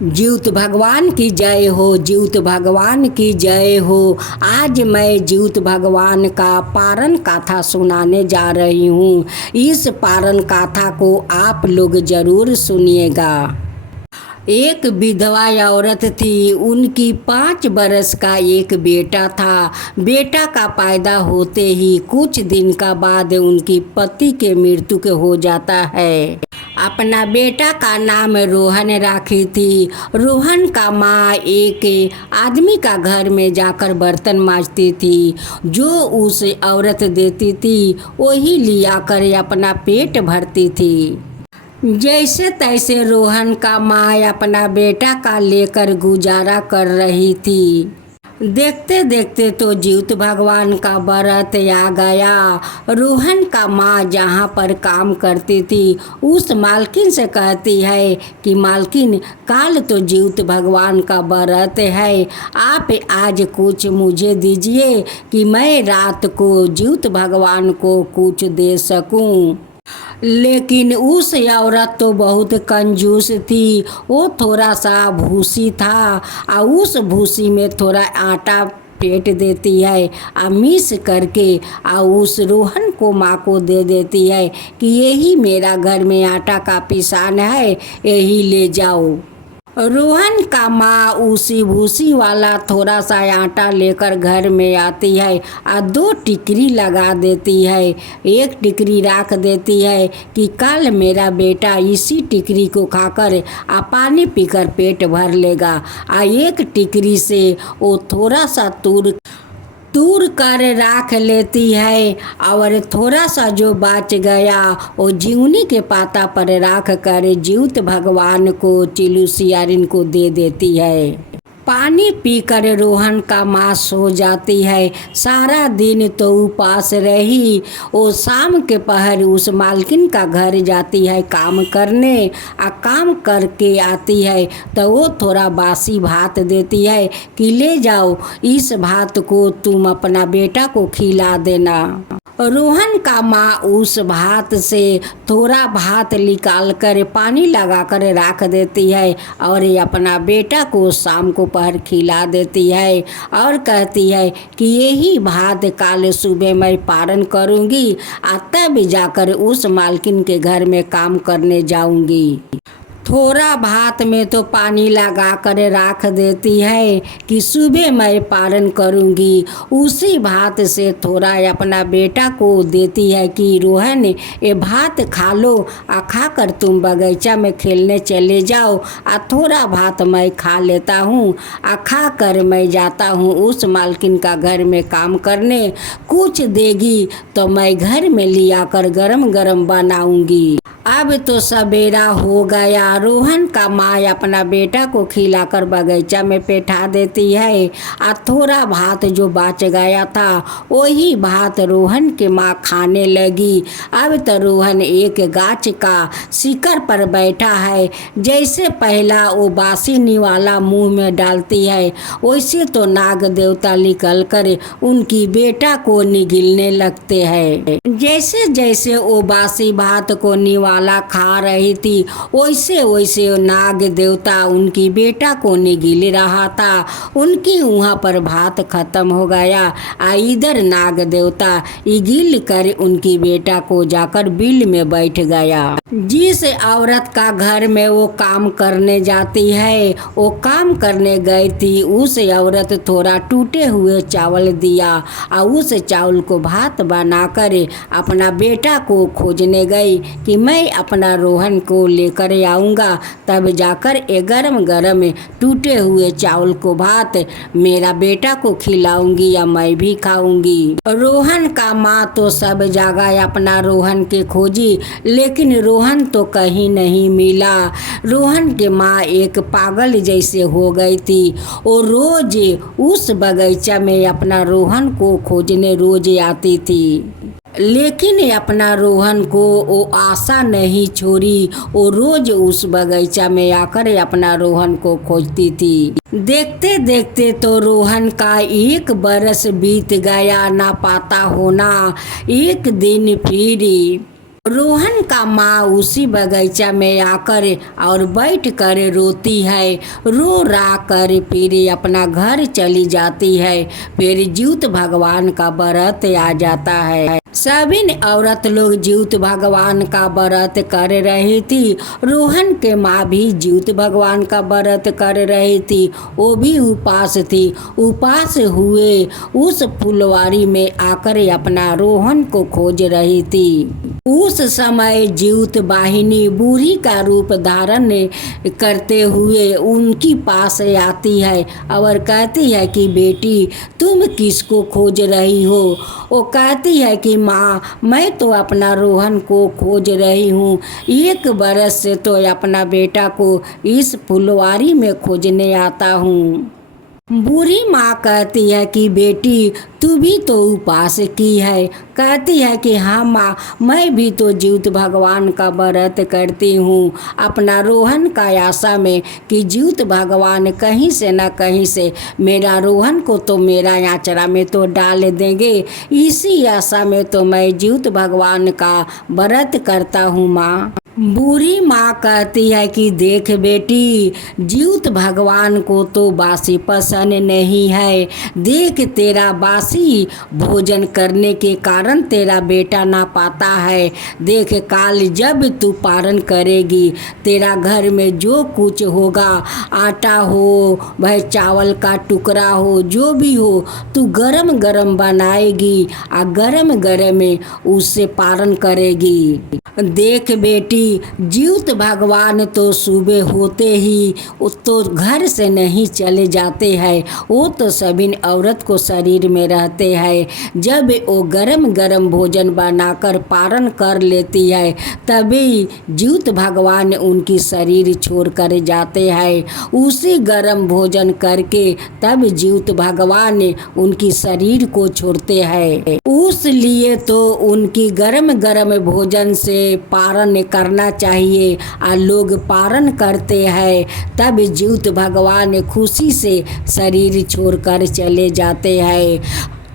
जीउत भगवान की जय हो, जीउत भगवान की जय हो। आज मैं जीउत भगवान का पारण गाथा सुनाने जा रही हूँ। इस पारण गाथा को आप लोग ज़रूर सुनिएगा। एक विधवा औरत थी। उनकी 5 बरस का एक बेटा था। बेटा का पैदा होते ही कुछ दिन का बाद उनकी पति के मृत्यु के हो जाता है। अपना बेटा का नाम रोहन रखी थी। रोहन का माँ एक आदमी का घर में जाकर बर्तन मांजती थी। जो उस औरत देती थी वही लिया कर अपना पेट भरती थी। जैसे तैसे रोहन का माँ अपना बेटा का लेकर गुजारा कर रही थी। देखते देखते तो जीउत भगवान का व्रत आ गया। रोहन का माँ जहाँ पर काम करती थी उस मालकिन से कहती है कि मालकिन, कल तो जीउत भगवान का व्रत है, आप आज कुछ मुझे दीजिए कि मैं रात को जीउत भगवान को कुछ दे सकूं। लेकिन उस औरत तो बहुत कंजूस थी। वो थोड़ा सा भूसी था और उस भूसी में थोड़ा आटा फेंट देती है और मिक्स करके और उस रोहन को माँ को दे देती है कि यही मेरा घर में आटा का पिसान है, यही ले जाओ। रोहन का माँ उसी भूसी वाला थोड़ा सा आटा लेकर घर में आती है और 2 टिकरी लगा देती है। एक टिकरी रख देती है कि कल मेरा बेटा इसी टिकरी को खाकर पानी पीकर पेट भर लेगा। और एक टिकरी से वो थोड़ा सा तूर कर रख लेती है और थोड़ा सा जो बच गया वो जीवनी के पाता पर रख कर जीउत भगवान को चिलुसियारिन को दे देती है। पानी पीकर रोहन का माँ सो जाती है। सारा दिन तो उपास रही। वो शाम के पहर उस मालकिन का घर जाती है काम करने। काम करके आती है तो वो थोड़ा बासी भात देती है कि ले जाओ, इस भात को तुम अपना बेटा को खिला देना। रोहन का माँ उस भात से थोड़ा भात निकाल कर पानी लगा कर रख देती है और अपना बेटा को शाम को पहर खिला देती है और कहती है कि यही भात कल सुबह मैं पारण करूँगी और तब जाकर उस मालकिन के घर में काम करने जाऊँगी। थोड़ा भात में तो पानी लगा कर रख देती है कि सुबह मैं पारण करूँगी। उसी भात से थोड़ा अपना बेटा को देती है कि रोहन, ये भात खा लो और खाकर तुम बगीचा में खेलने चले जाओ और थोड़ा भात मैं खा लेता हूँ और खा कर मैं जाता हूँ उस मालकिन का घर में काम करने। कुछ देगी तो मैं घर में लिया कर गरम गरम बनाऊँगी। अब तो सवेरा हो गया। रोहन का माँ अपना बेटा को खिलाकर बगीचा में बैठा देती है और थोड़ा भात जो बच गया था वही भात रोहन के माँ खाने लगी। अब तो रोहन एक गाछ का शिखर पर बैठा है। जैसे पहला वो बासी निवाला मुंह में डालती है वैसे तो नाग देवता निकल कर उनकी बेटा को निगलने लगते हैं। जैसे जैसे वो बासी भात को निवाला खा रही थी वैसे वैसे नाग देवता उनकी बेटा को निगल रहा था। उनकी वहाँ पर भात खत्म हो गया। इधर नाग देवता इगिल कर उनकी बेटा को जाकर बिल में बैठ गया। जिस औरत का घर में वो काम करने जाती है वो काम करने गई थी। उस औरत थोड़ा टूटे हुए चावल दिया और उस चावल को भात बनाकर अपना बेटा को खोजने गई कि मैं अपना रोहन को लेकर आऊँगा, तब जाकर ये गरम गरम टूटे हुए चावल को भात मेरा बेटा को खिलाऊंगी या मैं भी खाऊंगी। रोहन का माँ तो सब जगह अपना रोहन के खोजी लेकिन रोहन तो कहीं नहीं मिला। रोहन के माँ एक पागल जैसे हो गई थी। वो रोज उस बगीचा में अपना रोहन को खोजने रोज आती थी लेकिन अपना रोहन को वो आशा नहीं छोड़ी। वो रोज उस बगीचा में आकर अपना रोहन को खोजती थी। देखते देखते तो रोहन का 1 बरस बीत गया ना पाता होना। एक दिन फिर रोहन का माँ उसी बगीचा में आकर और बैठ कर रोती है। रो रा कर फिर अपना घर चली जाती है। फिर ज्योत भगवान का व्रत आ जाता है। सभी औरत लोग ज्योत भगवान का व्रत कर रही थी। रोहन के माँ भी ज्योत भगवान का व्रत कर रही थी। वो भी उपास थी। उपास हुए उस फुलवारी में आकर अपना रोहन को खोज रही थी। उस समय ज्योत वाहिनी बूढ़ी का रूप धारण करते हुए उनकी पास आती है और कहती है कि बेटी तुम किसको खोज रही हो। वो कहती है कि माँ मैं तो अपना रोहन को खोज रही हूँ। 1 बरस से तो अपना बेटा को इस फुलवारी में खोजने आता हूँ। बूढ़ी माँ कहती है कि बेटी तू भी तो उपास की है। कहती है कि हाँ माँ मैं भी तो ज्योत भगवान का व्रत करती हूँ अपना रोहन का आशा में कि ज्योत भगवान कहीं से न कहीं से मेरा रोहन को तो मेरा आचरा में तो डाल देंगे। इसी आशा में तो मैं ज्योत भगवान का व्रत करता हूँ माँ। बूढ़ी माँ कहती है कि देख बेटी ज्योत भगवान को तो बासी पसंद नहीं है। देख तेरा बासी भोजन करने के कारण तेरा बेटा ना पाता है। देख काल जब तू पारण करेगी तेरा घर में जो कुछ होगा आटा हो वह चावल का टुकड़ा हो जो भी हो तू गरम गरम बनाएगी और गरम गरम में उससे पारण करेगी। देख बेटी ज्योत भगवान तो सुबह होते ही तो घर से नहीं चले जाते हैं। वो तो सभी औरत को शरीर में रहते हैं। जब वो गरम गरम भोजन बनाकर पारण कर लेती है तभी ज्योत भगवान उनकी शरीर छोड़ कर जाते हैं। उसी गरम भोजन करके तब ज्योत भगवान उनकी शरीर को छोड़ते हैं। उस लिए तो उनकी गरम गरम भोजन से पारण करना चाहिए और लोग पारण करते हैं तब ज्योत भगवान खुशी से शरीर छोड़कर चले जाते हैं।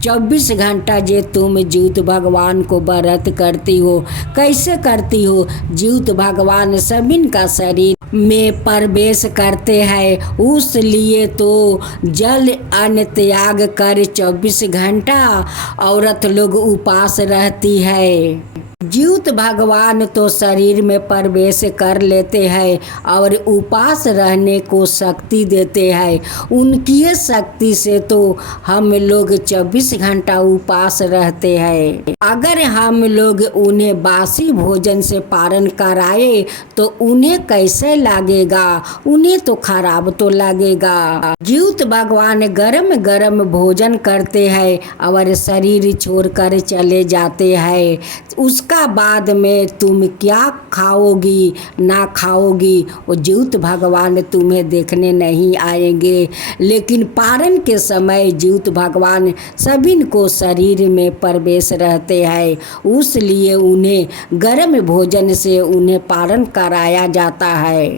24 घंटा जे तुम ज्योत भगवान को व्रत करती हो कैसे करती हो। ज्योत भगवान सभी का शरीर में प्रवेश करते हैं। उस लिए तो जल अन्न त्याग कर 24 घंटा औरत लोग उपास रहती है। ज्योत भगवान तो शरीर में प्रवेश कर लेते हैं और उपास रहने को शक्ति देते हैं। उनकी शक्ति से तो हम लोग 24 घंटा उपास रहते हैं। अगर हम लोग उन्हें बासी भोजन से पारण कराए तो उन्हें कैसे लगेगा। उन्हें तो खराब तो लगेगा। ज्योत भगवान गरम गरम भोजन करते हैं और शरीर छोड़कर चले जाते हैं। उसका बाद में तुम क्या खाओगी ना खाओगी वो ज्योत भगवान तुम्हें देखने नहीं आएंगे। लेकिन पारण के समय ज्योत भगवान सभी को शरीर में प्रवेश रहते हैं। उस लिए उन्हें गर्म भोजन से उन्हें पारण कराया जाता है।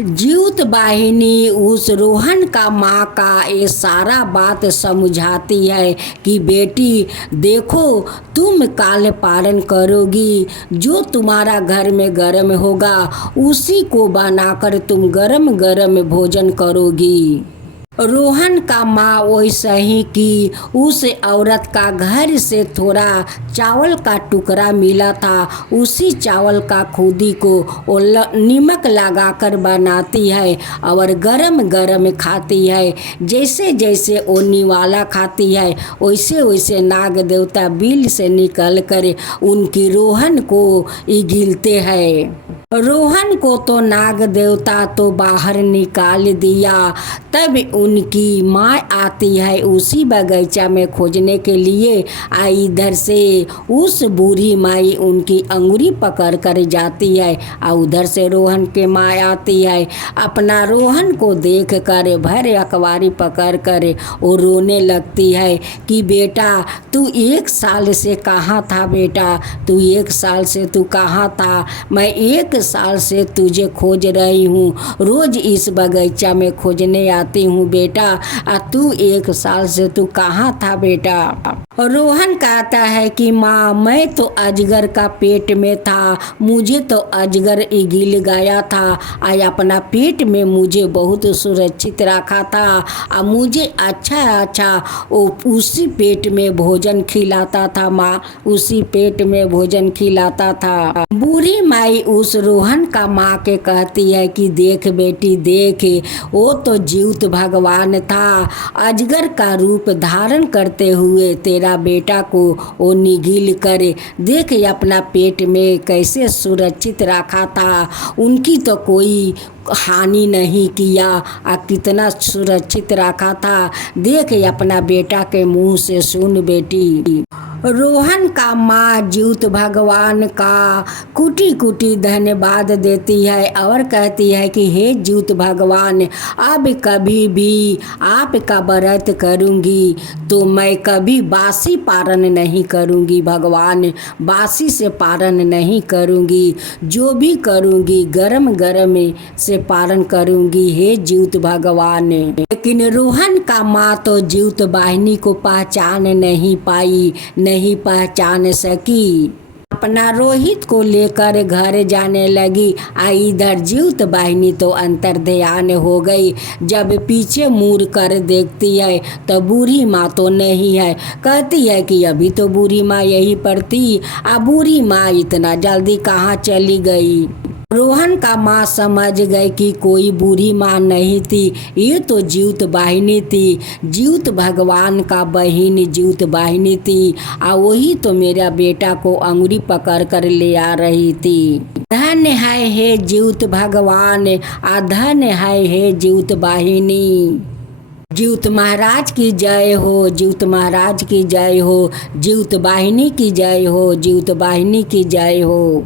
ज्योत वाहिनी उस रोहन का माँ का ये सारा बात समझाती है कि बेटी देखो तुम काल पारण करोगी जो तुम्हारा घर में गर्म होगा उसी को बनाकर तुम गरम गरम भोजन करोगी। रोहन का माँ वैसा ही कि उस औरत का घर से थोड़ा चावल का टुकड़ा मिला था। उसी चावल का खुदी को वो नमक लगाकर बनाती है और गरम गरम खाती है। जैसे जैसे वो निवाला खाती है वैसे वैसे नाग देवता बिल से निकल कर उनकी रोहन को गिलते हैं। रोहन को तो नाग देवता तो बाहर निकाल दिया। तब उनकी माँ आती है उसी बगीचा में खोजने के लिए। आई इधर से उस बूढ़ी माई उनकी अंगुरी पकड़ कर जाती है और उधर से रोहन के माँ आती है। अपना रोहन को देख कर भर अखबारी पकड़ कर वो रोने लगती है कि बेटा तू 1 साल से कहाँ था। बेटा तू 1 साल से तू कहाँ था। मैं 1 साल से तुझे खोज रही हूँ, रोज इस बगीचा में खोजने आती हूँ बेटा, तू 1 साल से तू कहाँ था बेटा। रोहन कहता है कि माँ मैं तो अजगर का पेट में था, मुझे तो अजगर गिल गया था, अपना पेट में मुझे बहुत सुरक्षित रखा था, मुझे अच्छा उसी पेट में भोजन खिलाता था माँ, उसी पेट में भोजन खिलाता था। बूढ़ी माई उस रोहन का माँ के कहती है कि देख बेटी देख, वो तो जीवित भगवान था, अजगर का रूप धारण करते हुए तेरा बेटा को वो निगल करे, देख अपना पेट में कैसे सुरक्षित रखा था, उनकी तो कोई हानि नहीं किया, कितना सुरक्षित रखा था, देख अपना बेटा के मुंह से सुन बेटी। रोहन का माँ जीवित भगवान का कुटी कुटी धन्यवाद देती है और कहती है कि हे जीवित भगवान, अब कभी भी आपका व्रत करूँगी तो मैं कभी बासी पारण नहीं करूँगी भगवान, बासी से पारण नहीं करूँगी, जो भी करूँगी गरम गरम से पारण करूँगी हे जीवित भगवान। लेकिन रोहन का माँ तो जीवित वाहिनी को पहचान नहीं पाई, नहीं पहचान सकी, अपना रोहित को लेकर घर जाने लगी। इधर जीवित वाहिनी तो अंतर ध्यान हो गई, जब पीछे मुड़ कर देखती है तो बूढ़ी माँ तो नहीं है, कहती है कि अभी तो बूढ़ी माँ यही पर थी, बूढ़ी माँ इतना जल्दी कहाँ चली गई। रोहन का माँ समझ गए कि कोई बूढ़ी माँ नहीं थी, ये तो जीवित वाहिनी थी, जीवित भगवान का बहिन जीवित वाहिनी थी, वही तो मेरा बेटा को अंगुरी पकड़ कर ले आ रही थी। धन्य है हे जीवित भगवान, धन्य है हे जीवित वाहिनी। जीवित महाराज की जय हो, जीवित महाराज की जय हो, जीवित वाहिनी की जय हो, जीवित वाहिनी की जय हो।